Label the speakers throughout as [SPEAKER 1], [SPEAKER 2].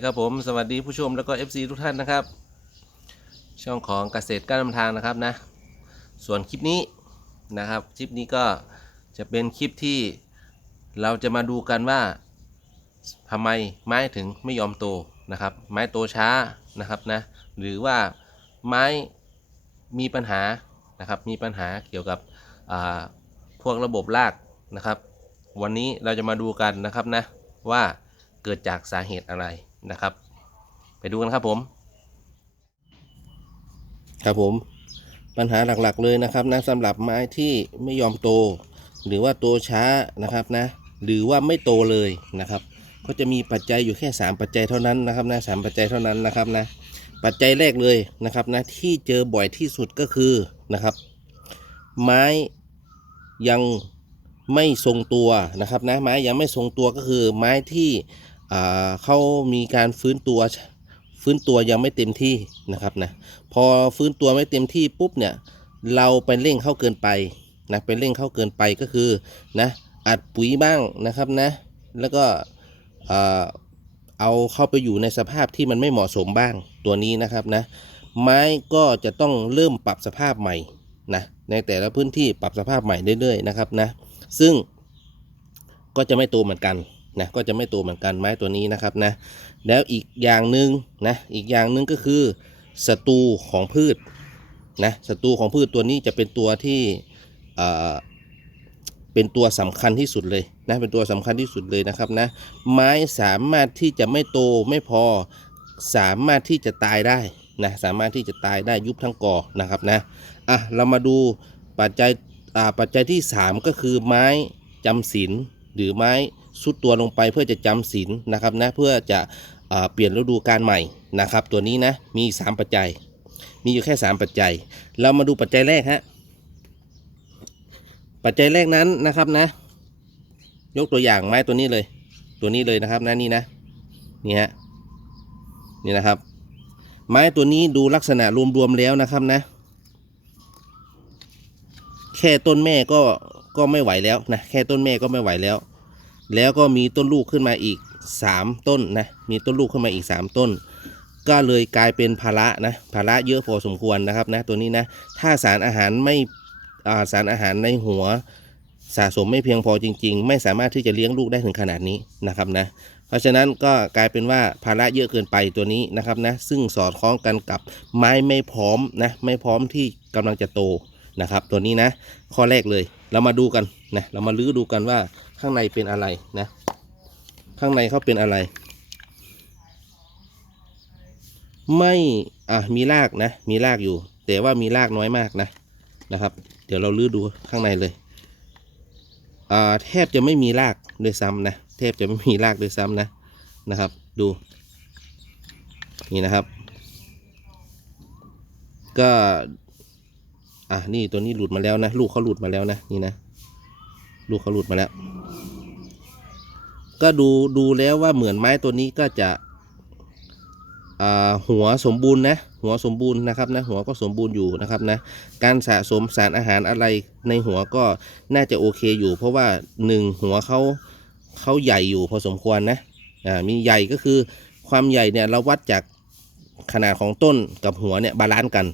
[SPEAKER 1] ดีครับผมสวัสดีผู้ชมแล้วก็ FC ทุกท่านนะครับ ช่องของเกษตรก้าวนำทางนะครับนะ ส่วนคลิปนี้นะครับคลิปนี้ก็จะเป็นคลิปที่เราจะมาดูกันว่าทำไมไม้ถึงไม่ยอมโตนะครับ ไม้โตช้านะครับนะหรือว่าไม้มีปัญหานะครับมีปัญหาเกี่ยวกับพวกระบบรากนะครับ วันนี้เราจะมาดูกันนะครับนะว่าเกิดจากสาเหตุอะไร นะครับ ไปดูกันครับผม ครับผม ปัญหาหลักๆเลยนะครับนะสำหรับไม้ที่ไม่ยอมโต หรือว่าโตช้านะครับนะ หรือว่าไม่โตเลยนะครับก็จะมีปัจจัยอยู่แค่ 3 ปัจจัยเท่านั้นนะครับนะสามปัจจัยเท่านั้นนะครับนะปัจจัยแรกเลยนะครับนะที่เจอบ่อยที่สุดก็คือนะครับ ไม้ยังไม่ทรงตัวนะครับนะไม้ยังไม่ทรงตัวก็คือไม้ที่ เขามีการฟื้นตัวฟื้นตัวยังไม่เต็มที่นะครับนะพอฟื้นตัวไม่เต็มที่ปุ๊บเนี่ยเราไปเร่งเข้าเกินไปนะไปเร่งเข้าเกินไปก็คือนะอัดปุ๋ยบ้างนะครับนะแล้วก็เอาเข้าไปอยู่ในสภาพที่มันไม่เหมาะสมบ้างตัวนี้นะครับนะไม้ก็จะต้องเริ่มปรับสภาพใหม่นะในแต่ละพื้นที่ปรับสภาพใหม่เรื่อยๆนะครับนะซึ่งก็จะไม่โตเหมือนกัน นะก็จะไม่โตเหมือนกันไม้ตัวนี้นะครับนะแล้วอีกอย่างหนึ่งนะอีกอย่างหนึ่งก็คือศัตรูของพืชนะศัตรูของพืชตัวนี้จะเป็นตัวที่เป็นตัวสำคัญที่สุดเลยนะเป็นตัวสำคัญที่สุดเลยนะครับนะไม้สามารถที่จะไม่โตไม่พอสามารถที่จะตายได้นะสามารถที่จะตายได้ยุบทั้งกอนะครับนะอะเรามาดูปัจจัยอ่าปัจจัยที่ 3 ก็คือไม้จำศีลหรือไม้ สุดตัวลงไปเพื่อจะจำศีลนะครับนะเพื่อจะอ่าเปลี่ยนฤดูกาลใหม่นะครับ ตัวนี้นะมี 3 ปัจจัย มีอยู่แค่ 3 ปัจจัย เรามาดูปัจจัยแรกฮะปัจจัยแรกนั้นนะครับนะ ยกตัวอย่างไม้ตัวนี้เลย ตัวนี้เลยนะครับนะนี่นะนี่ฮะนี่นะครับ ไม้ตัวนี้ดูลักษณะรวมๆแล้วนะครับนะ แค่ต้นแม่ก็ก็ไม่ไหวแล้วนะแค่ต้นแม่ก็ไม่ไหวแล้ว แล้วก็มีต้นลูกขึ้นมาอีก 3 ต้นนะ มีต้นลูกขึ้นมาอีก 3 ต้น ก็เลยกลายเป็นภาระนะภาระเยอะพอสมควรนะครับนะตัวนี้นะ ถ้าสารอาหารไม่าสารอาหารในหัวสะสมไม่เพียงพอจริง ๆ ไม่สามารถที่จะเลี้ยงลูกได้ถึงขนาดนี้นะครับนะ เพราะฉะนั้นก็กลายเป็นว่าภาระเยอะเกินไปตัวนี้นะครับนะ ซึ่งสอดคล้องกันกับไม้ไม่พร้อมนะไม่พร้อมที่กำลังจะโตนะครับ ตัวนี้นะ ข้อแรกเลยเรามาดูกันนะเรามาลื้อดูกันว่า ข้างในเป็นอะไรนะ ข้างในเขาเป็นอะไร ไม่อะมีรากนะ มีรากอยู่ แต่ว่ามีรากน้อยมากนะนะครับ เดี๋ยวเราลื้อดูข้างในเลยอ่าแทบจะไม่มีรากด้วยซ้ำนะแทบจะไม่มีรากด้วยซ้ำนะนะครับ ดู นี่นะครับ ก็อะนี่ตัวนี้หลุดมาแล้วนะ ลูกเขาหลุดมาแล้วนะนี่นะ ลูกเขาหลุดมาแล้ว ก็ดูดูแล้วว่าเหมือนไม้ตัวนี้ก็จะหัวสมบูรณ์นะหัวสมบูรณ์นะครับนะหัวก็สมบูรณ์อยู่นะครับนะการสะสมสารอาหารอะไรในหัวก็น่าจะโอเคอยู่ เพราะว่าหนึ่งหัวเขาเขาใหญ่อยู่พอสมควรนะอ่ามีใหญ่ก็คือความใหญ่เนี่ยเราวัดจากขนาดของต้นกับหัวเนี่ยบาลานซ์กัน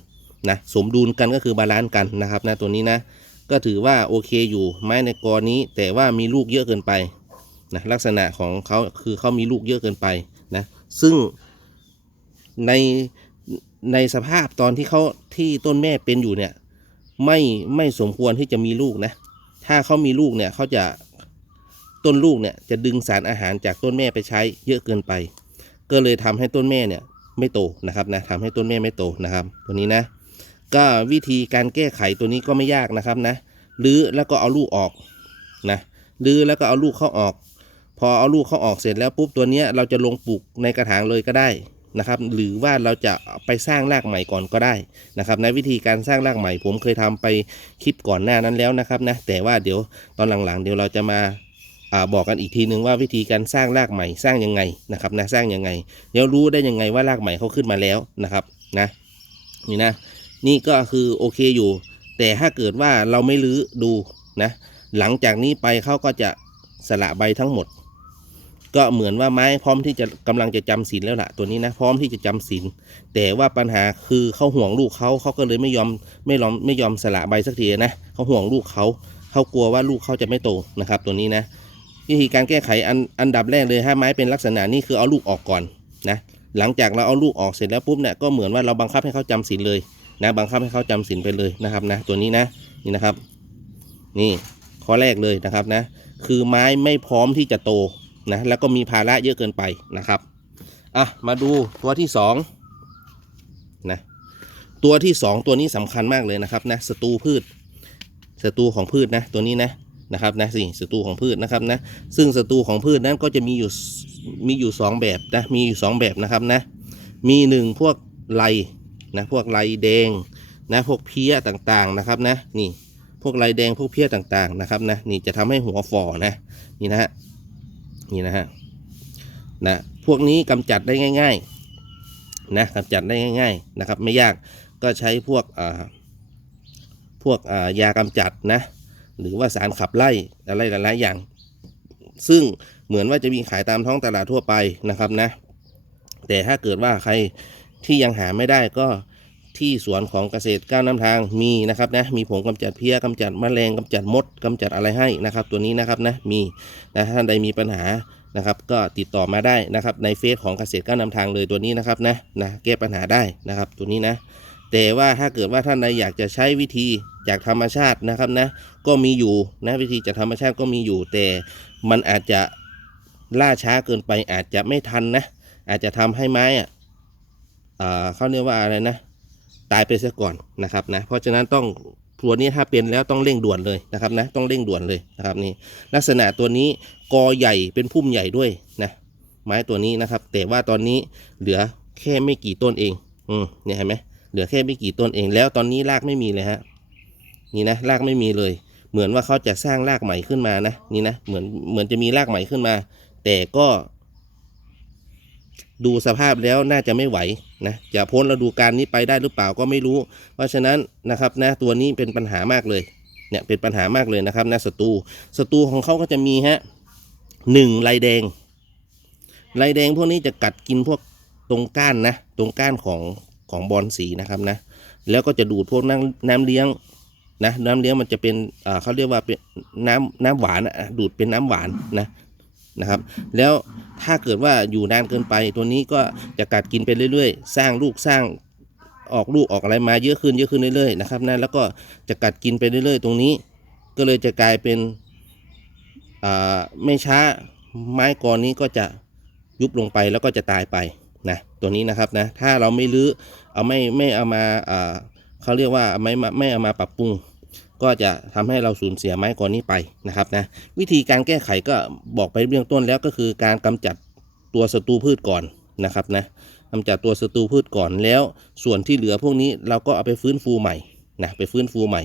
[SPEAKER 1] นะสมดุลกันก็คือบาลานซ์กันนะครับนะตัวนี้นะ ก็ถือว่าโอเคอยู่ไม้ในกอนี้ แต่ว่ามีลูกเยอะเกินไปนะลักษณะของเขาคือเขามีลูกเยอะเกินไปนะซึ่งในในสภาพตอนที่เขาที่ต้นแม่เป็นอยู่เนี่ยไม่ไม่สมควรที่จะมีลูกนะถ้าเขามีลูกเนี่ยเขาจะต้นลูกเนี่ยจะดึงสารอาหารจากต้นแม่ไปใช้เยอะเกินไป ก็เลยทำให้ต้นแม่เนี่ยไม่โตนะครับนะทำให้ต้นแม่ไม่โตนะครับ ตัวนี้นะ ก็วิธีการแก้ไขตัวนี้ก็ไม่ยากนะครับนะลื้อแล้วก็เอาลูกออกนะลื้อแล้วก็เอาลูกเข้าออก พอเอาลูกเข้าออกเสร็จแล้วปุ๊บตัวเนี้ยเราจะลงปลูกในกระถางเลยก็ได้นะครับ หรือว่าเราจะไปสร้างรากใหม่ก่อนก็ได้นะครับในวิธีการสร้างรากใหม่ ผมเคยทำไปคลิปก่อนหน้านั้นแล้วนะครับนะแต่ว่าเดี๋ยวตอนหลังๆ เดี๋ยวเราจะมาอาบอกกันอีกทีนึงว่าวิธีการสร้างรากใหม่สร้างยังไงนะครับนะสร้างยังไงเดี๋ยวรู้ได้ยังไงว่ารากใหม่เขาขึ้นมาแล้วนะครับนะนี่นะ นี่ก็คือโอเคอยู่ แต่ถ้าเกิดว่าเราไม่ลื้อดูนะ หลังจากนี้ไปเขาก็จะสละใบทั้งหมด ก็เหมือนว่าไม้พร้อมที่จะกำลังจะจำศีลแล้วล่ะ ตัวนี้นะพร้อมที่จะจำศีลแต่ว่าปัญหาคือเขาห่วงลูกเขาเขาก็เลยไม่ยอมไม่ยอมไม่ยอมสละใบสักทีนะเขาห่วงลูกเขาเขากลัวว่าลูกเขาจะไม่โตนะครับ ตัวนี้นะวิธีการแก้ไขอันอันดับแรกเลยถ้าไม้เป็นลักษณะนี้คือเอาลูกออกก่อนนะหลังจากเราเอาลูกออกเสร็จแล้วปุ๊บเนี่ยก็เหมือนว่าเราบังคับให้เขาจำศีลเลย นะบังคับให้เขาจำศีลไปเลยนะครับนะตัวนี้นะนี่นะครับ นี่ข้อแรกเลยนะครับนะ คือไม้ไม่พร้อมที่จะโตนะแล้วก็มีภาระเยอะเกินไปนะครับอะมาดูตัวที่สองนะตัวที่สองตัวนี้สำคัญมากเลยนะครับนะศัตรูพืชศัตรูของพืชนะตัวนี้นะนะครับนะสิศัตรูของพืชนะครับนะซึ่งศัตรูของพืชนั้นก็จะมีอยู่มีอยู่สองแบบนะมีอยู่สองแบบนะครับนะมีหนึ่งพวกไร นะพวกไรแดงนะพวกเพี้ยต่างๆนะครับนะนี่พวกลายแดงพวกเพี้ยต่างๆนะครับนะนี่จะทำให้หัวฝ่อนะนี่นะฮะนี่นะฮะนะพวกนี้กำจัดได้ง่าย ๆนะกำจัดได้ง่าย ๆนะครับ ไม่ยากก็ใช้พวกอ่าพวกอ่ายากำจัดนะหรือว่าสารขับไล่อะไรหลายๆอย่าง ซึ่งเหมือนว่าจะมีขายตามท้องตลาดทั่วไปนะครับนะแต่ถ้าเกิดว่าใคร ที่ยังหาไม่ได้ก็ที่สวนของเกษตรก้าวน้ำทางมีนะครับนะมีผงกำจัดเพี้ยกำจัดแมลงกำจัดมดกำจัดอะไรให้นะครับ ตัวนี้นะครับนะมีนะท่านใดมีปัญหานะครับก็ติดต่อมาได้นะครับในเฟซของเกษตรก้าวนำทางเลยตัวนี้นะครับนะนะแก้ปัญหาได้นะครับตัวนี้นะ แต่ว่าถ้าเกิดว่าท่านใดอยากจะใช้วิธีจากธรรมชาตินะครับนะก็มีอยู่นะวิธีจากธรรมชาติก็มีอยู่ แต่มันอาจจะล่าช้าเกินไปอาจจะไม่ทันนะอาจจะทำให้ไม้อะ เขาเรียกว่าอะไรนะ ตายไปซะก่อนนะครับนะ เพราะฉะนั้นต้องตัวนี้ถ้าเป็นแล้วต้องเร่งด่วนเลยนะครับนะ ต้องเร่งด่วนเลยนะครับนี่ ลักษณะตัวนี้กอใหญ่เป็นพุ่มใหญ่ด้วยนะ ไม้ตัวนี้นะครับ แต่ว่าตอนนี้เหลือแค่ไม่กี่ต้นเอง อืมเนี่ยเห็นไหมเหลือแค่ไม่กี่ต้นเอง แล้วตอนนี้รากไม่มีเลยฮะ นี่นะรากไม่มีเลย เหมือนว่าเขาจะสร้างรากใหม่ขึ้นมานะ นี่นะ เหมือนเหมือนจะมีรากใหม่ขึ้นมา แต่ก็ ดูสภาพแล้วน่าจะไม่ไหวนะจะพ้นฤดูกาลนี้ไปได้หรือเปล่าก็ไม่รู้ เพราะฉะนั้นนะครับนะตัวนี้เป็นปัญหามากเลยเนี่ยเป็นปัญหามากเลยนะครับนะศัตรูศัตรูของเขาก็จะมีฮะหนึ่งลายแดงลายแดงพวกนี้จะกัดกินพวกตรงก้านนะตรงก้านของของบอลสีนะครับนะแล้วก็จะดูดพวกน้ำน้ำเลี้ยงนะน้ำเลี้ยงมันจะเป็นเขาเรียกว่าเป็นน้ำน้ำหวานอะดูดเป็นน้ำหวานนะ นะครับ แล้วถ้าเกิดว่าอยู่นานเกินไป ตัวนี้ก็จะกัดกินไปเรื่อยๆ สร้างลูกสร้างออกลูกออกอะไรมาเยอะขึ้นเยอะขึ้นเรื่อยๆนะครับนะแล้วก็จะกัดกินไปเรื่อยๆ ตรงนี้ ก็เลยจะกลายเป็นไม่ช้าไม้กอนี้ก็จะยุบลงไปแล้วก็จะตายไปนะตัวนี้นะครับนะถ้าเราไม่รื้อเอาไม่ไม่เอามาเขาเรียกว่าไม่ไม่เอามาปรับปรุง ก็จะทำให้เราสูญเสียไม้กอนี้ไปนะครับนะวิธีการแก้ไขก็บอกไปเบื้องต้นแล้วก็คือการกำจัดตัวศัตรูพืชก่อนนะครับนะกำจัดตัวศัตรูพืชก่อนแล้ว ส่วนที่เหลือพวกนี้เราก็เอาไปฟื้นฟูใหม่นะไปฟื้นฟูใหม่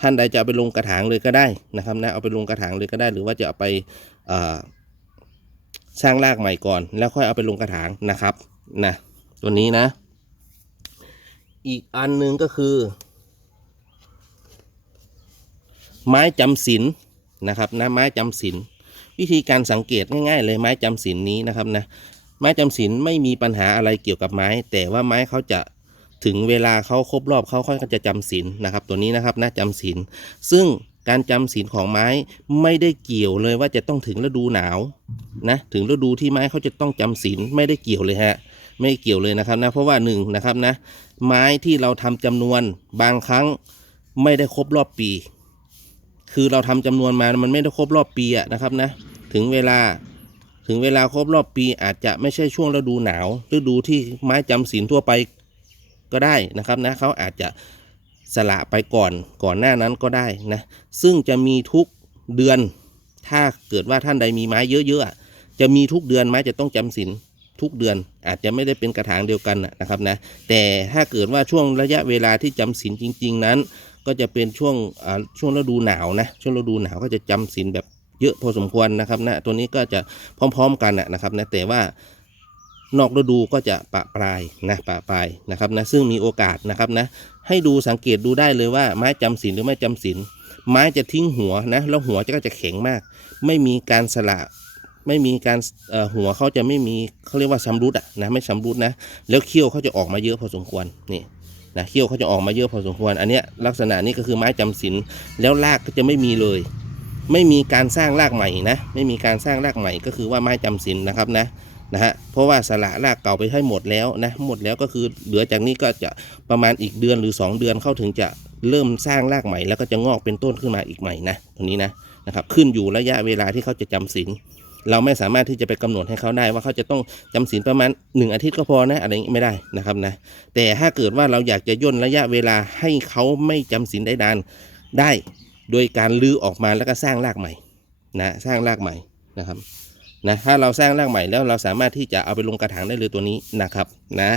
[SPEAKER 1] ท่านใดจะเอาไปลงกระถางเลยก็ได้นะครับนะเอาไปลงกระถางเลยก็ได้ หรือว่าจะเอาไปสร้างรากใหม่ก่อน แล้วค่อยเอาไปลงกระถางนะครับนะตัวนี้นะ อีกอันหนึงก็คือ ไม้จำศีลนะครับนะไม้จำศีลวิธีการสังเกตง่ายๆเลยไม้จำศีลนี้นะครับนะไม้จำศีลไม่มีปัญหาอะไรเกี่ยวกับไม้ แต่ว่าไม้เขาจะถึงเวลาเขาครบรอบเขาค่อยจะจำศีลนะครับ ตัวนี้นะครับนะจำศีลซึ่งการจำศีลของไม้ไม่ได้เกี่ยวเลยว่าจะต้องถึงฤดูหนาวนะถึงฤดูที่ไม้เขาจะต้องจำศีลไม่ได้เกี่ยวเลยฮะไม่เกี่ยวเลยนะครับนะเพราะว่าหนึ่งนะครับนะไม้ที่เราทำจำนวนบางครั้งไม่ได้ครบรอบปี คือเราทำจำนวนมามันไม่ได้ครบรอบปีอะนะครับนะถึงเวลาถึงเวลาครบรอบปีอาจจะไม่ใช่ช่วงฤดูหนาวฤดูที่ไม้จำศีลทั่วไปก็ได้นะครับนะเขาอาจจะสละไปก่อนก่อนหน้านั้นก็ได้นะซึ่งจะมีทุกเดือน ถ้าเกิดว่าท่านใดมีไม้เยอะๆจะมีทุกเดือนไม้จะต้องจำศีลทุกเดือนอาจจะไม่ได้เป็นกระถางเดียวกันนะนะครับนะแต่ถ้าเกิดว่าช่วงระยะเวลาที่จำศีลจริง ๆ นั้น ก็จะเป็นช่วงอ่าช่วงฤดูหนาวนะช่วงฤดูหนาวก็จะจำศีลแบบเยอะพอสมควรนะครับนะตัวนี้ก็จะพร้อมๆกันนะครับนะแต่ว่านอกฤดูก็จะปะปลายนะปะปลายนะครับนะซึ่งมีโอกาสนะครับนะให้ดูสังเกตดูได้เลยว่าไม้จำศีลหรือไม่จำศีลไม้จะทิ้งหัวนะแล้วหัวจะก็จะแข็งมาก ไม่มีการสละไม่มีการหัวเขาจะไม่มีเขาเรียกว่าชำรุดอะนะไม่ชำรุดนะแล้วเขี้ยวเขาจะออกมาเยอะพอสมควรนี่ นะเขี้ยวเขาจะออกมาเยอะพอสมควร อันเนี้ยลักษณะนี้ก็คือไม้จำศีลแล้วรากก็จะไม่มีเลย ไม่มีการสร้างรากใหม่นะ ไม่มีการสร้างรากใหม่ก็คือว่าไม้จำศีลนะครับนะนะฮะเพราะว่าสละรากเก่าไปให้หมดแล้วนะหมดแล้วก็คือเหลือจากนี้ก็จะประมาณอีกเดือนหรือ 2 เดือนเข้าถึงจะเริ่มสร้างรากใหม่ แล้วก็จะงอกเป็นต้นขึ้นมาอีกใหม่นะตรงนี้นะนะครับขึ้นอยู่ระยะเวลาที่เขาจะจำศีล เราไม่สามารถที่จะไปกำหนดให้เขาได้ว่าเขาจะต้องจำศีลประมาณ 1 อาทิตย์ก็พอนะอะไรอย่างนี้ไม่ได้นะครับนะแต่ถ้าเกิดว่าเราอยากจะย่นระยะเวลาให้เขาไม่จำศีลได้นานได้ โดยการลื้อออกมาแล้วก็สร้างรากใหม่นะสร้างรากใหม่นะครับนะถ้าเราสร้างรากใหม่แล้วเราสามารถที่จะเอาไปลงกระถางได้เลยตัวนี้นะครับนะ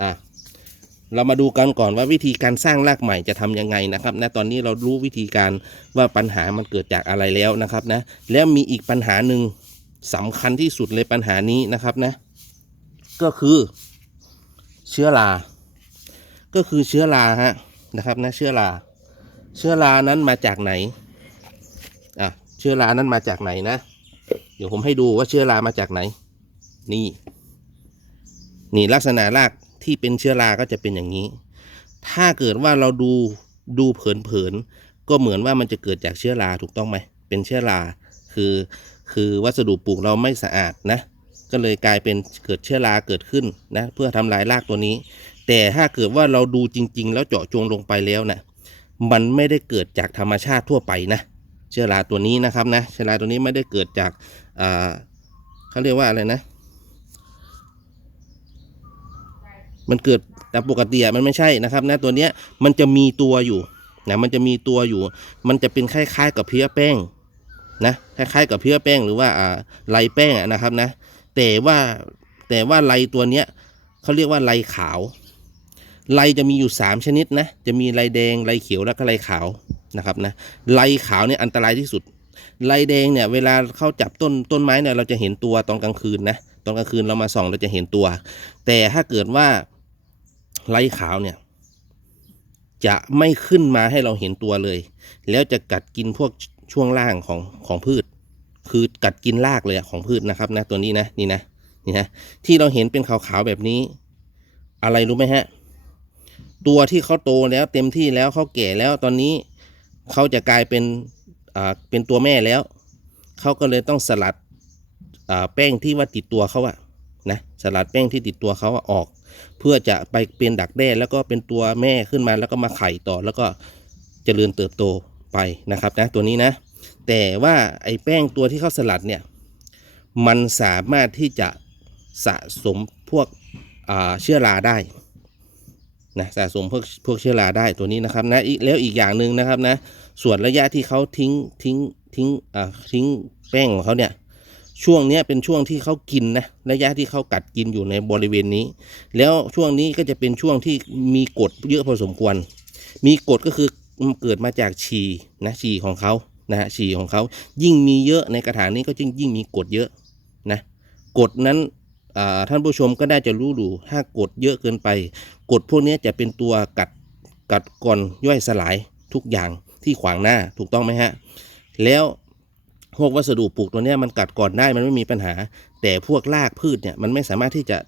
[SPEAKER 1] อะ เรามาดูกันก่อนว่าวิธีการสร้างรากใหม่จะทำยังไงนะครับนะตอนนี้เรารู้วิธีการว่าปัญหามันเกิดจากอะไรแล้วนะครับนะแล้วมีอีกปัญหาหนึ่งสำคัญที่สุดเลยปัญหานี้นะครับนะก็คือ เชื้อรา ก็คือเชื้อราฮะนะครับนะเชื้อรา เชื้อรานั้นมาจากไหนอะเชื้อรานั้นมาจากไหนนะ เดี๋ยวผมให้ดูว่าเชื้อรามาจากไหน นี่ นี่ลักษณะราก ที่เป็นเชื้อราก็จะเป็นอย่างนี้ ถ้าเกิดว่าเราดูดูเผินๆก็เหมือนว่ามันจะเกิดจากเชื้อราถูกต้องไหมเป็นเชื้อราคือคือวัสดุปลูกเราไม่สะอาดนะก็เลยกลายเป็นเกิดเชื้อราเกิดขึ้นนะเพื่อทำลายรากตัวนี้ แต่ถ้าเกิดว่าเราดูจริง ๆ แล้วเจาะจงลงไปแล้วนะมันไม่ได้เกิดจากธรรมชาติทั่วไปนะเชื้อราตัวนี้นะครับนะเชื้อราตัวนี้ไม่ได้เกิดจากเขาเรียกว่าอะไรนะ มันเกิดแต่ปกติมันไม่ใช่นะครับนะตัวเนี้ยมันจะมีตัวอยู่นะมันจะมีตัวอยู่ มันจะเป็นคล้ายๆกับเพี้ยแป้งนะคล้ายๆกับเพี้ยแป้งหรือว่าอ่าลายแป้งนะครับนะ แต่ว่าแต่ว่าลายตัวเนี้ยเขาเรียกว่าลายขาวลายจะมีอยู่ 3 ชนิดนะ จะมีลายแดงลายเขียวแล้วก็ลายขาวนะครับนะไลขาวเนี่ยอันตรายที่สุดไลแดงเนี่ยเวลาเข้าจับต้นต้นไม้เนี่ยเราจะเห็นตัวตอนกลางคืนนะตอนกลางคืนเรามาส่องเราจะเห็นตัว แต่ถ้าเกิดว่า ไลขาวเนี่ย จะไม่ขึ้นมาให้เราเห็นตัวเลย แล้วจะกัดกินพวกช่วงล่างของของพืช คือกัดกินรากเลยอะของพืชนะครับนะตัวนี้นะนี่นะนี่นะที่เราเห็นเป็นขาวๆแบบนี้ อะไรรู้ไหมฮะ ตัวที่เขาโตแล้วเต็มที่แล้วเขาแก่แล้วตอนนี้เขาจะกลายเป็นอ่าเป็นตัวแม่แล้วเขาก็เลยต้องสลัดอ่าแป้งที่ว่าติดตัวเขาอะนะสลัดแป้งที่ติดตัวเขาอะออก เพื่อจะไปเป็นดักแด้แล้วก็เป็นตัวแม่ขึ้นมาแล้วก็มาไข่ต่อแล้วก็เจริญเติบโตไปนะครับนะตัวนี้นะ แต่ว่าไอ้แป้งตัวที่เขาสลัดเนี่ยมันสามารถที่จะสะสมพวกเชื้อราได้นะสะสมพวกพวกเชื้อราได้ตัวนี้นะครับนะอีกแล้วอีกอย่างหนึ่งนะครับนะส่วนระยะที่เขาทิ้งทิ้งทิ้งอ่าทิ้งแป้งของเขาเนี่ย ช่วงนี้เป็นช่วงที่เขากินนะระยะที่เขากัดกินอยู่ในบริเวณนี้ แล้วช่วงนี้ก็จะเป็นช่วงที่มีกดเยอะพอสมควร มีกดก็คือเกิดมาจากฉี่นะฉี่ของเขานะฮะฉี่ของเขายิ่งมีเยอะในกระถางนี้ก็ยิ่งยิ่งมีกดเยอะนะกดนั้นท่านผู้ชมก็ได้จะรู้ดูถ้ากดเยอะเกินไป กดพวกนี้จะเป็นตัวกัดกัดก่อนย่อยสลายทุกอย่างที่ขวางหน้าถูกต้องไหมฮะแล้ว พวกวัสดุปลูกตัวเนี้ยมันกัดก่อนได้มันไม่มีปัญหา แต่พวกรากพืชเนี่ยมันไม่สามารถที่จะ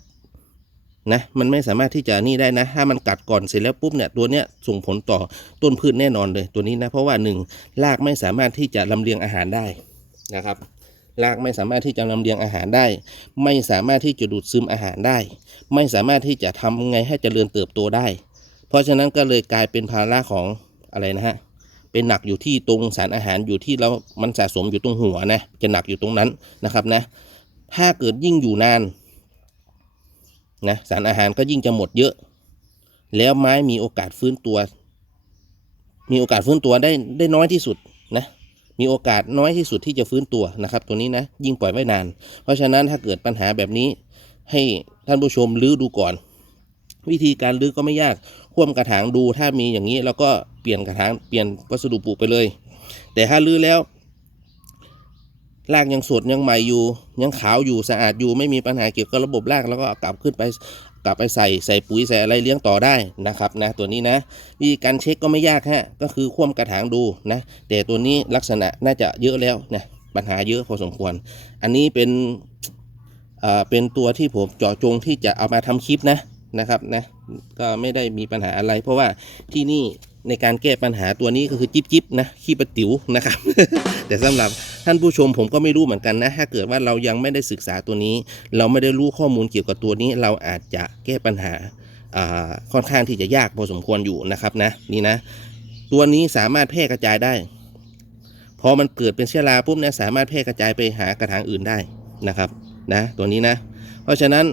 [SPEAKER 1] นะมันไม่สามารถที่จะนี่ได้นะ ถ้ามันกัดก่อนเสร็จแล้วปุ๊บเนี่ยตัวเนี้ยส่งผลต่อต้นพืชแน่นอนเลยตัวนี้นะ เพราะว่าหนึ่งรากไม่สามารถที่จะลำเลียงอาหารได้นะครับรากไม่สามารถที่จะลำเลียงอาหารได้ ไม่สามารถที่จะดูดซึมอาหารได้ ไม่สามารถที่จะทำไงให้เจริญเติบโตได้ เพราะฉะนั้นก็เลยกลายเป็นภาระของอะไรนะฮะ เป็นหนักอยู่ที่ตรงสารอาหารอยู่ที่เรามันสะสมอยู่ตรงหัวนะจะหนักอยู่ตรงนั้นนะครับนะถ้าเกิดยิ่งอยู่นานนะสารอาหารก็ยิ่งจะหมดเยอะ แล้วไม้มีโอกาสฟื้นตัว มีโอกาสฟื้นตัวได้ได้น้อยที่สุดนะมีโอกาสน้อยที่สุดที่จะฟื้นตัวนะครับ ตัวนี้นะยิ่งปล่อยไว้นาน เพราะฉะนั้นถ้าเกิดปัญหาแบบนี้ให้ท่านผู้ชมลื้อดูก่อน วิธีการลื้อก็ไม่ยาก คว่ำกระถางดูถ้ามีอย่างนี้แล้วก็เปลี่ยนกระถางเปลี่ยนวัสดุปลูกไปเลย แต่ถ้าลื้อแล้วรากยังสดยังใหม่อยู่ ยังขาวอยู่สะอาดอยู่ไม่มีปัญหาเกี่ยวกับระบบรากแล้วก็กลับขึ้นไปกลับไปใส่ใส่ปุ๋ยใส่อะไรเลี้ยงต่อได้นะครับนะตัวนี้นะวิธีการเช็คก็ไม่ยากฮะก็คือคว่ำกระถางดูนะแต่ตัวนี้ลักษณะน่าจะเยอะแล้วนะปัญหาเยอะพอสมควร อันนี้เป็นอ่าเป็นตัวที่ผมเจาะจงที่จะเอามาทำคลิปนะ นะครับนะก็ไม่ได้มีปัญหาอะไร เพราะว่าที่นี่ในการแก้ปัญหาตัวนี้ก็คือจิ๊บจิบนะขี้ประติ๋วนะครับ แต่สำหรับท่านผู้ชมผมก็ไม่รู้เหมือนกันนะ ถ้าเกิดว่าเรายังไม่ได้ศึกษาตัวนี้ เราไม่ได้รู้ข้อมูลเกี่ยวกับตัวนี้ เราอาจจะแก้ปัญหาอ่าค่อนข้างที่จะยากพอสมควรอยู่นะครับนะนี่นะ ตัวนี้สามารถแพร่กระจายได้พอมันเกิดเป็นเชื้อราปุ๊บเนี่ยสามารถแพร่กระจายไปหากระถางอื่นได้นะครับนะตัวนี้นะ เพราะฉะนั้น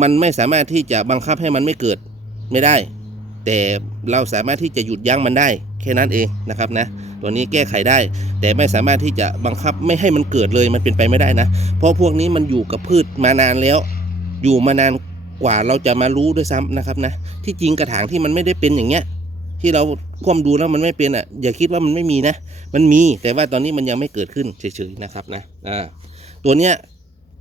[SPEAKER 1] มันไม่สามารถที่จะบังคับให้มันไม่เกิดไม่ได้ แต่เราสามารถที่จะหยุดยั้งมันได้ แค่นั้นเองนะครับนะตัวนี้แก้ไขได้ แต่ไม่สามารถที่จะบังคับไม่ให้มันเกิดเลยมันเป็นไปไม่ได้นะ เพราะพวกนี้มันอยู่กับพืชมานานแล้ว อยู่มานานกว่าเราจะมารู้ด้วยซ้ำนะครับนะที่จริงกระถางที่มันไม่ได้เป็นอย่างเงี้ยที่เราคว่ำดูแล้วมันไม่เป็นอะอย่าคิดว่ามันไม่มีนะ มันมีแต่ว่าตอนนี้มันยังไม่เกิดขึ้นเฉยๆนะครับนะอ่าตัวเนี้ย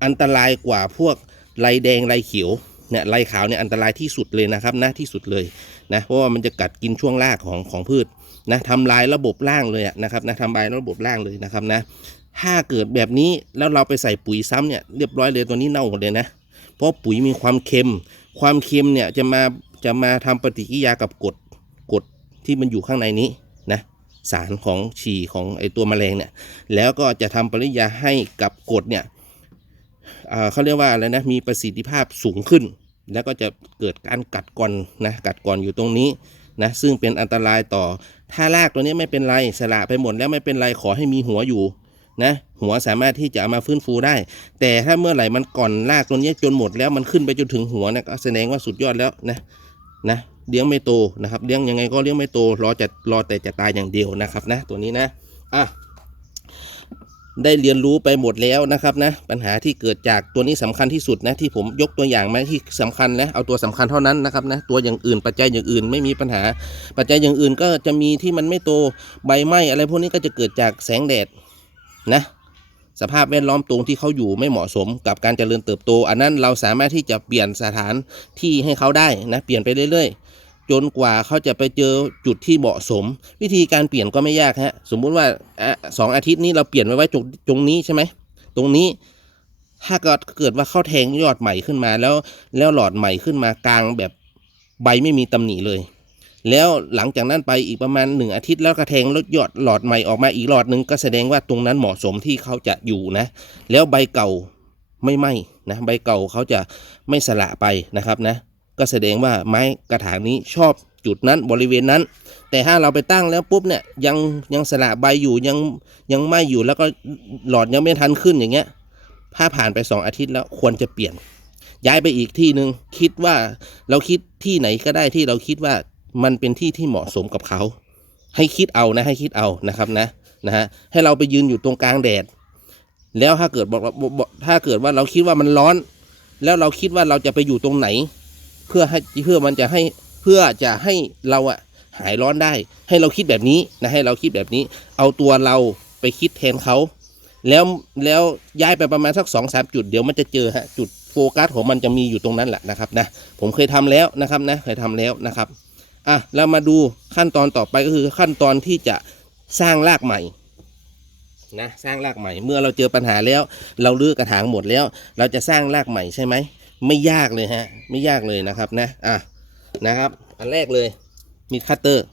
[SPEAKER 1] อันตรายกว่าพวก ลายแดงลายเขียวเนี่ยลายขาวเนี่ยอันตรายที่สุดเลยนะครับนะที่สุดเลยนะเพราะว่ามันจะกัดกินช่วงรากของของพืชนะทำลายระบบล่างเลยนะครับนะทำลายระบบล่างเลยนะครับนะถ้าเกิดแบบนี้แล้วเราไปใส่ปุ๋ยซ้ำเนี่ยเรียบร้อยเลยตัวนี้เน่าหมดเลยนะเพราะปุ๋ยมีความเค็ม ความเค็มเนี่ยจะมาจะมาทำปฏิกิริยากับกรดกรดที่มันอยู่ข้างในนี้นะสารของฉี่ของไอตัวแมลงเนี่ยแล้วก็จะทำปฏิกิริยาให้กับกรดเนี่ย เขาเรียกว่าอะไรนะมีประสิทธิภาพสูงขึ้น แล้วก็จะเกิดการกัดกร่อนนะกัดกร่อนอยู่ตรงนี้นะซึ่งเป็นอันตรายต่อ ถ้ารากตัวนี้ไม่เป็นไรสละไปหมดแล้วไม่เป็นไรขอให้มีหัวอยู่นะหัวสามารถที่จะเอามาฟื้นฟูได้ แต่ถ้าเมื่อไหร่มันก่อนรากตัวนี้จนหมดแล้วมันขึ้นไปจนถึงหัวนี่ยก็แสดงว่าสุดยอดแล้วนะนะเลี้ยงไม่โตนะครับเลี้ยงยังไงก็เลี้ยงไม่โตรอจะรอแต่จะตายอย่างเดียวนะครับนะตัวนี้นะอะ ได้เรียนรู้ไปหมดแล้วนะครับนะปัญหาที่เกิดจากตัวนี้สำคัญที่สุดนะที่ผมยกตัวอย่างมาที่สำคัญนะเอาตัวสำคัญเท่านั้นนะครับนะตัวอย่างอื่นปัจจัยอย่างอื่นไม่มีปัญหา ปัจจัยอย่างอื่นก็จะมีที่มันไม่โตใบไหม้อะไรพวกนี้ก็จะเกิดจากแสงแดดนะสภาพแวดล้อมตรงที่เขาอยู่ไม่เหมาะสมกับการเจริญเติบโต อันนั้นเราสามารถที่จะเปลี่ยนสถานที่ให้เขาได้นะเปลี่ยนไปเรื่อยๆ จนกว่าเขาจะไปเจอจุดที่เหมาะสม วิธีการเปลี่ยนก็ไม่ยากฮะ สมมุติว่าสองอาทิตย์นี้เราเปลี่ยนไว้ไว้ตรงนี้ใช่ไหมตรงนี้ถ้าเกิดเกิดว่าเข้าแทงยอดใหม่ขึ้นมาแล้วแล้วหลอดใหม่ขึ้นมากลางแบบใบไม่มีตำหนิเลย แล้วหลังจากนั้นไปอีกประมาณหนึ่งอาทิตย์แล้วกระแทงล้วยอดหลอดใหม่ออกมาอีกหลอดหนึ่งก็แสดงว่าตรงนั้นเหมาะสมที่เขาจะอยู่นะ แล้วใบเก่าไม่ไหมนะใบเก่าเขาจะไม่สละไปนะครับนะ ก็แสดงว่าไม้กระถางนี้ชอบจุดนั้นบริเวณนั้น แต่ถ้าเราไปตั้งแล้วปุ๊บเนี่ยยังยังสละใบอยู่ยังยังไม้อยู่แล้วก็หลอดยังไม่ทันขึ้นอย่างเงี้ยถ้าผ่านไปสองอาทิตย์แล้วควรจะเปลี่ยน ย้ายไปอีกที่หนึ่งคิดว่าเราคิดที่ไหนก็ได้ที่เราคิดว่ามันเป็นที่ที่เหมาะสมกับเขา ให้คิดเอานะให้คิดเอานะครับนะนะฮะให้เราไปยืนอยู่ตรงกลางแดด แล้วถ้าเกิดบอกว่าบอกถ้าเกิดว่าเราคิดว่ามันร้อน แล้วเราคิดว่าเราจะไปอยู่ตรงไหน เพื่อให้เพื่อมันจะให้เพื่อจะให้เราอะหายร้อนได้ ให้เราคิดแบบนี้นะให้เราคิดแบบนี้ เอาตัวเราไปคิดแทนเขาแล้วแล้วย้ายไปประมาณสักสองสามจุดเดี๋ยวมันจะเจอฮะจุดโฟกัสของมันจะมีอยู่ตรงนั้นแหละนะครับนะผมเคยทำแล้วนะครับนะเคยทำแล้วนะครับอะเรามาดูขั้นตอนต่อไปก็คือขั้นตอนที่จะสร้างรากใหม่นะสร้างรากใหม่ เมื่อเราเจอปัญหาแล้ว เราเลื้อกระถางหมดแล้ว เราจะสร้างรากใหม่ใช่ไหม ไม่ยากเลยฮะ ไม่ยากเลยนะครับนะอะนะครับ อันแรกเลยมีคัตเตอร์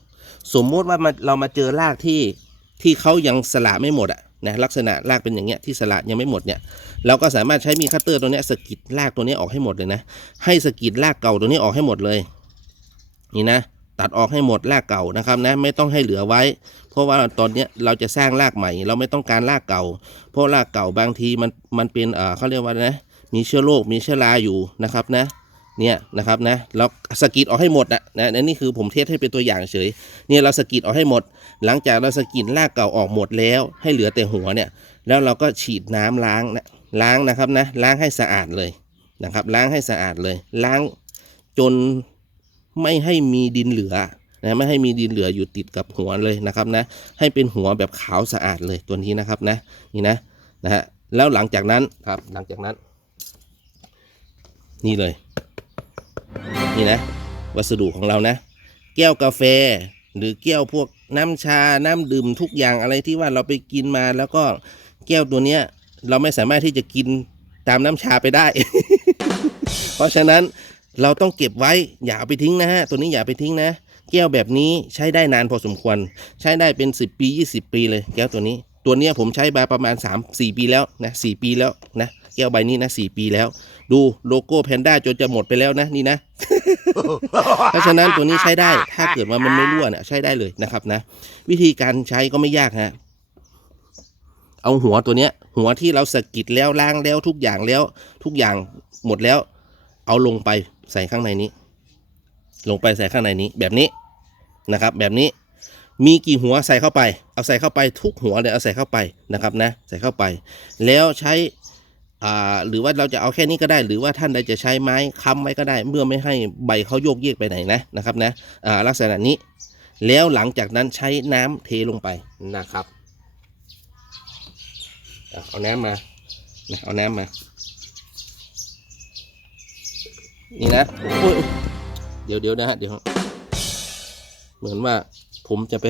[SPEAKER 1] สมมุติว่ามันเรามาเจอรากที่ที่เขายังสละไม่หมดอะนะลักษณะรากเป็นอย่างเงี้ยที่สละยังไม่หมดเนี่ยเราก็สามารถใช้มีคัตเตอร์ตัวเนี้ยสะกิดรากตัวนี้ออกให้หมดเลยนะ ให้สะกิดรากเก่าตัวนี้ออกให้หมดเลย นี่นะตัดออกให้หมดรากเก่านะครับนะไม่ต้องให้เหลือไว้ เพราะว่าตอนเนี้ยเราจะสร้างรากใหม่ เราไม่ต้องการรากเก่า เพราะรากเก่าบางทีมันมันเป็นเอ่อเขาเรียกว่านะ มีเชื้อโรคมีเชื้อราอยู่นะครับนะเนี่ยนะครับนะเราสกิดออกให้หมดอะนะนะนี่คือผมเทสให้เป็นตัวอย่างเฉยเนี่ยเราสกิดออกให้หมด หลังจากเราสกิดรากเก่าออกหมดแล้วให้เหลือแต่หัวเนี่ย แล้วเราก็ฉีดน้ำล้างนะล้างนะครับนะล้างให้สะอาดเลยนะครับ ล้างให้สะอาดเลย ล้างจนไม่ให้มีดินเหลือนะไม่ให้มีดินเหลืออยู่ติดกับหัวเลยนะครับนะให้เป็นหัวแบบขาวสะอาดเลยตัวนี้นะครับนะนี่นะนะฮะแล้วหลังจากนั้นครับหลังจากนั้น นี่เลย นี่นะ วัสดุของเรานะ แก้วกาแฟ หรือแก้วพวกน้ำชา น้ำดื่มทุกอย่างอะไรที่ว่าเราไปกินมา แล้วก็แก้วตัวเนี้ย เราไม่สามารถที่จะกินตามน้ำชาไปได้ เพราะฉะนั้นเราต้องเก็บไว้อย่าเอาไปทิ้งนะฮะ ตัวนี้อย่าไปทิ้งนะ แก้วแบบนี้ใช้ได้นานพอสมควร ใช้ได้เป็น 10 ปี 20 ปีเลย แก้วตัวนี้ ตัวเนี้ยผมใช้มาประมาณ 3 4 ปีแล้วนะ4ปีแล้วนะ แก้วใบนี้นะ4ปีแล้ว ดูโลโก้แพนด้าจนจะหมดไปแล้วนะนี่นะ เพราะฉะนั้นตัวนี้ใช้ได้ ถ้าเกิดว่ามันไม่รั่วเนี่ยใช้ได้เลยนะครับนะ วิธีการใช้ก็ไม่ยากฮะเอาหัวตัวเนี้ย หัวที่เราสกิดแล้วล้างแล้วทุกอย่างแล้ว ทุกอย่างหมดแล้ว เอาลงไปใส่ข้างในนี้ ลงไปใส่ข้างในนี้แบบนี้นะครับ แบบนี้มีกี่หัวใส่เข้าไป เอาใส่เข้าไปทุกหัวเลยเอาใส่เข้าไปนะครับนะ ใส่เข้าไป แล้วใช้ หรือว่าเราจะเอาแค่นี้ก็ได้ หรือว่าท่านใดจะใช้ไม้ค้ำไว้ก็ได้ เมื่อไม่ให้ใบเขาโยกเยกไปไหนนะนะครับนะอ่าลักษณะนี้ แล้วหลังจากนั้นใช้น้ำเทลงไปนะครับ เอาน้ำมานะเอาน้ำมา นี่นะเดี๋ยวเดี๋ยวนะฮะเดี๋ยวเหมือนว่าผมจะไป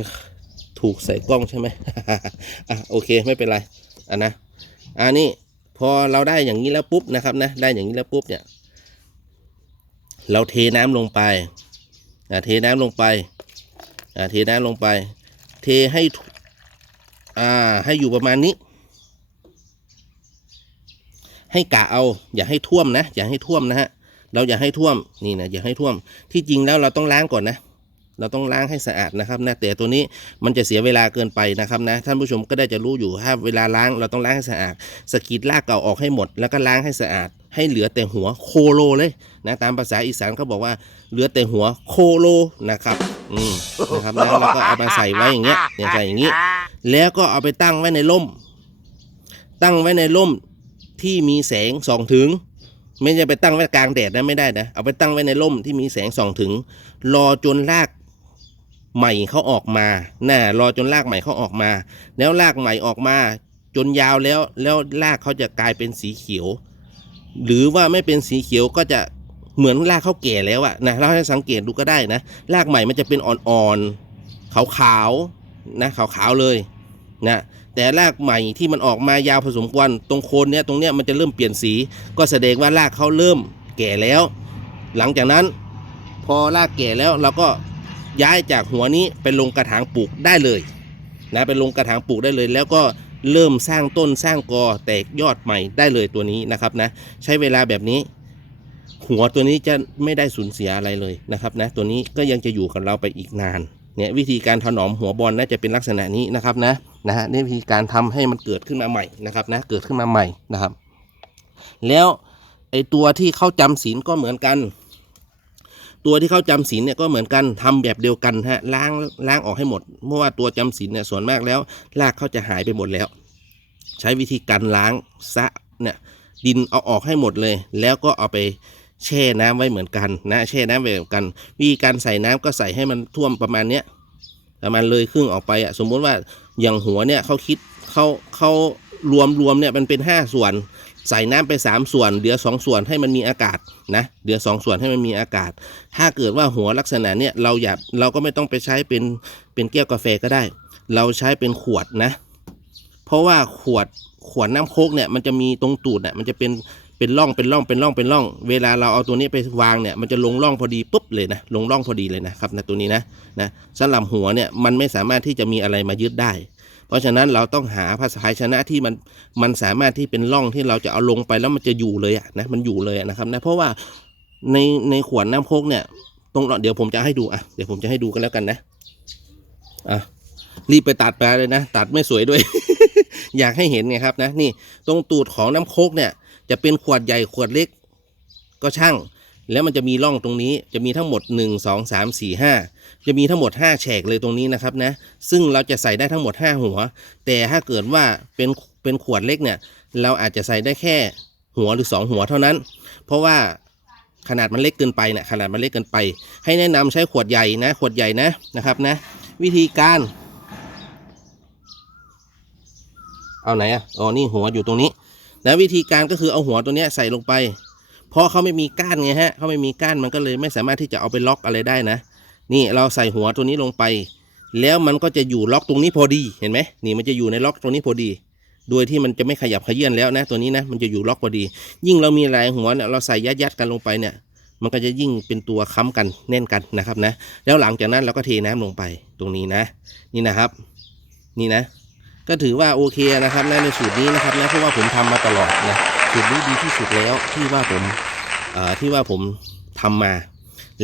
[SPEAKER 1] ถูกใส่กล้องใช่ไหมอะโอเคไม่เป็นไรอะนะอ่านี่ พอเราได้อย่างนี้แล้วปุ๊บนะครับนะได้อย่างนี้แล้วปุ๊บเนี่ยเราเทน้ำลงไปอะเทน้ำลงไปอะเทน้ำลงไป เทให้อ่าให้อยู่ประมาณนี้ ให้กะเอา อย่าให้ท่วมนะ อย่าให้ท่วมนะฮะเราอย่าให้ท่วมนี่นะอย่าให้ท่วมที่จริงแล้วเราต้องล้างก่อนนะ เราต้องล้างให้สะอาดนะครับนะแต่ตัวนี้มันจะเสียเวลาเกินไปนะครับนะท่านผู้ชมก็ได้จะรู้อยู่ถ้าเวลาล้างเราต้องล้างให้สะอาดสกรีดรากเก่าออกให้หมด แล้วก็ล้างให้สะอาดให้เหลือแต่หัวโคโลเลยนะตามภาษาอีสานเขาบอกว่าเหลือแต่หัวโคโลนะครับอืมนะครับแล้วเราก็เอามาใส่ไว้อย่างเงี้ยเนี่ยใส่อย่างงี้แล้วก็เอาไปตั้งไว้ในร่ม ตั้งไว้ในร่มที่มีแสงส่องถึง ไม่ใช่ไปตั้งไว้กลางแดดนะไม่ได้นะเอาไปตั้งไว้ในร่มที่มีแสงส่องถึง รอจนราก ใหม่เขาออกมาน่ะรอจนรากใหม่เขาออกมา แล้วรากใหม่ออกมา จนยาวแล้วแล้วรากเขาจะกลายเป็นสีเขียว หรือว่าไม่เป็นสีเขียวก็จะเหมือนรากเขาแก่แล้วอะนะเราให้สังเกตดูก็ได้นะรากใหม่มันจะเป็นอ่อนๆขาวๆนะขาวๆเลยนะแต่รากใหม่ที่มันออกมายาวผสมควรตรงโคนเนี้ยตรงเนี้ยมันจะเริ่มเปลี่ยนสี ก็แสดงว่ารากเขาเริ่มแก่แล้ว หลังจากนั้น พอรากแก่แล้วเราก็ ย้ายจากหัวนี้ไปลงกระถางปลูกได้เลยนะไปลงกระถางปลูกได้เลย แล้วก็เริ่มสร้างต้นสร้างกอแตกยอดใหม่ได้เลยตัวนี้นะครับนะใช้เวลาแบบนี้ หัวตัวนี้จะไม่ได้สูญเสียอะไรเลยนะครับนะตัวนี้ก็ยังจะอยู่กับเราไปอีกนานเนี่ยวิธีการถนอมหัวบอลน่าจะเป็นลักษณะนี้นะครับนะนะฮะนี่วิธีการทำให้มันเกิดขึ้นมาใหม่นะครับนะเกิดขึ้นมาใหม่นะครับ แล้วไอตัวที่เข้าจำศีลก็เหมือนกัน ตัวที่เข้าจำศีลเนี่ยก็เหมือนกันทำแบบเดียวกันฮะล้างล้างออกให้หมดเพราะว่าตัวจำศีลเนี่ยส่วนมากแล้วรากเขาจะหายไปหมดแล้ว ใช้วิธีการล้างซะเนี่ยดินเอาออกให้หมดเลย แล้วก็เอาไปแช่น้ำไว้เหมือนกันนะแช่น้ำไว้เหมือนกัน วิธีการใส่น้ำก็ใส่ให้มันท่วมประมาณเนี้ยประมาณเลยครึ่งออกไปอะสมมุติว่าอย่างหัวเนี่ยเขาคิดเขาเขารวมรวมเนี่ยมันเป็นห้าส่วน ใส่น้ำไปสามส่วน เหลือสองส่วนให้มันมีอากาศนะเหลือสองส่วนให้มันมีอากาศ ถ้าเกิดว่าหัวลักษณะเนี่ยเราอยากเราก็ไม่ต้องไปใช้เป็นเป็นแก้วกาแฟก็ได้ เราใช้เป็นขวดนะ เพราะว่าขวดขวดน้ำโคกเนี่ยมันจะมีตรงตูดเนี่ยมันจะเป็นเป็นร่องเป็นร่องเป็นร่องเป็นร่อง เวลาเราเอาตัวนี้ไปวางเนี่ยมันจะลงร่องพอดีปุ๊บเลยนะลงร่องพอดีเลยนะครับนะตัวนี้นะนะสำหรับหัวเนี่ยมันไม่สามารถที่จะมีอะไรมายึดได้ เพราะฉะนั้นเราต้องหาภาษาชนะที่มันมันสามารถที่เป็นร่องที่เราจะเอาลงไปแล้วมันจะอยู่เลยอะนะมันอยู่เลยะนะครับนะเพราะว่าในในขวดน้ำโคกเนี่ยตรงเดี๋ยวผมจะให้ดูอะเดี๋ยวผมจะให้ดูกันแล้วกันนะอะรีบไปตัดไปเลยนะ ตัดไม่สวยด้วย อยากให้เห็นไงครับนะนี่ตรงตูดของน้ำโคกเนี่ย จะเป็นขวดใหญ่ขวดเล็กก็ช่าง แล้วมันจะมีร่องตรงนี้จะมีทั้งหมด 1 2 3 4 5 จะมีทั้งหมด 5 แฉกเลยตรงนี้นะครับนะ ซึ่งเราจะใส่ได้ทั้งหมด 5 หัว แต่ถ้าเกิดว่าเป็นเป็นขวดเล็กเนี่ย เราอาจจะใส่ได้แค่หัวหรือ 2 หัวเท่านั้น เพราะว่าขนาดมันเล็กเกินไปนี่ยขนาดมันเล็กเกินไป ให้แนะนำใช้ขวดใหญ่นะ ขวดใหญ่นะนะครับนะ วิธีการ เอาไหนอะอ๋อนี่หัวอยู่ตรงนี้นะวิธีการก็คือเอาหัวตัวเนี้ยใส่ลงไป เพราะเขาไม่มีก้านไงฮะเขาไม่มีก้านมันก็เลยไม่สามารถที่จะเอาไปล็อกอะไรได้นะ นี่เราใส่หัวตัวนี้ลงไป แล้วมันก็จะอยู่ล็อกตรงนี้พอดีเห็นไหมนี่มันจะอยู่ในล็อกตรงนี้พอดี โดยที่มันจะไม่ขยับขยื่นแล้วนะตัวนี้นะมันจะอยู่ล็อกพอดี ยิ่งเรามีหลายหัวเนี่ยเราใส่ยัดยัดๆกันลงไปเนี่ย มันก็จะยิ่งเป็นตัวค้ำกันแน่นกันนะครับนะ แล้วหลังจากนั้นเราก็เทน้ำลงไปตรงนี้นะ นี่นะครับ นี่นะ ก็ถือว่าโอเคนะครับนะในสูตรนี้นะครับนะเพราะว่าผมทำมาตลอดนะ สูตรนี้ดีที่สุดแล้วที่ว่าผมที่ว่าผมทำมา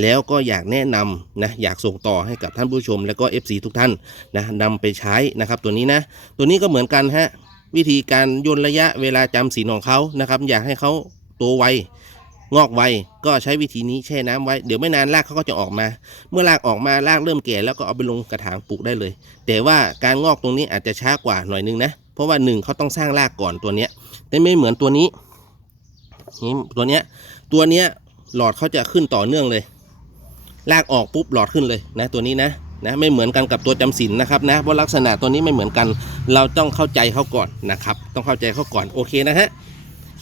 [SPEAKER 1] แล้วก็อยากแนะนำนะอยากส่งต่อให้กับท่านผู้ชม แล้วก็ FC ทุกท่านนะนำไปใช้นะครับตัวนี้นะ ตัวนี้ก็เหมือนกันฮะวิธีการย่นระยะเวลาจำศีของเขานะครับ อยากให้เขาโตไวงอกไวก็ใช้วิธีนี้แช่น้ำไว้เดี๋ยวไม่นานรากเขาก็จะออกมา เมื่อรากออกมารากเริ่มแก่แล้วก็เอาไปลงกระถางปลูกได้เลย แต่ว่าการงอกตรงนี้อาจจะช้ากว่าหน่อยนึงนะ เพราะว่าหนึ่งเขาต้องสร้างรากก่อนตัวเนี้ย แต่ไม่เหมือนตัวนี้นี่ตัวเนี้ย ตัวเนี้ยหลอดเขาจะขึ้นต่อเนื่องเลยรากออกปุ๊บหลอดขึ้นเลยนะ ตัวนี้นะนะไม่เหมือนกันกับตัวจำศีลนะครับนะเพราะลักษณะตัวนี้ไม่เหมือนกัน เราต้องเข้าใจเขาก่อนนะครับ ต้องเข้าใจเขาก่อนโอเคนะฮะ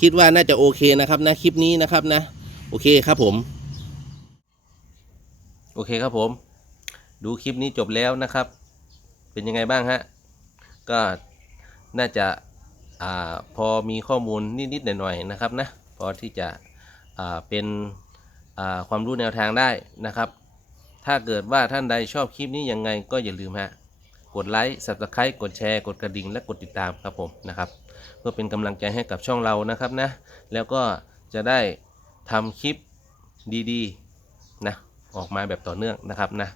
[SPEAKER 1] คิดว่าน่าจะโอเคนะครับนะคลิปนี้นะครับนะ โอเคครับผม โอเคครับผม ดูคลิปนี้จบแล้วนะครับ เป็นยังไงบ้างฮะก็น่าจะ พอมีข้อมูลนิดๆหน่อยๆนะครับนะพอที่จะเป็นความรู้แนวทางได้นะครับ ถ้าเกิดว่าท่านใดชอบคลิปนี้ยังไงก็อย่าลืมฮะกดไลค์ subscribe กดแชร์ กดกระดิ่ง และกดติดตามครับผมนะครับ เพื่อเป็นกำลังใจให้กับช่องเรานะครับนะ แล้วก็จะได้ทำคลิปดีๆนะออกมาแบบต่อเนื่องนะครับนะ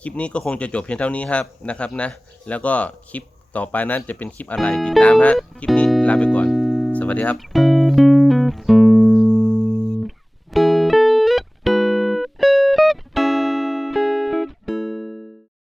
[SPEAKER 1] คลิปนี้ก็คงจะจบเพียงเท่านี้ครับนะครับนะ แล้วก็คลิป ต่อไปนั้นจะเป็นคลิปอะไรติดตามฮะ คลิปนี้ลาไปก่อน สวัสดีครับ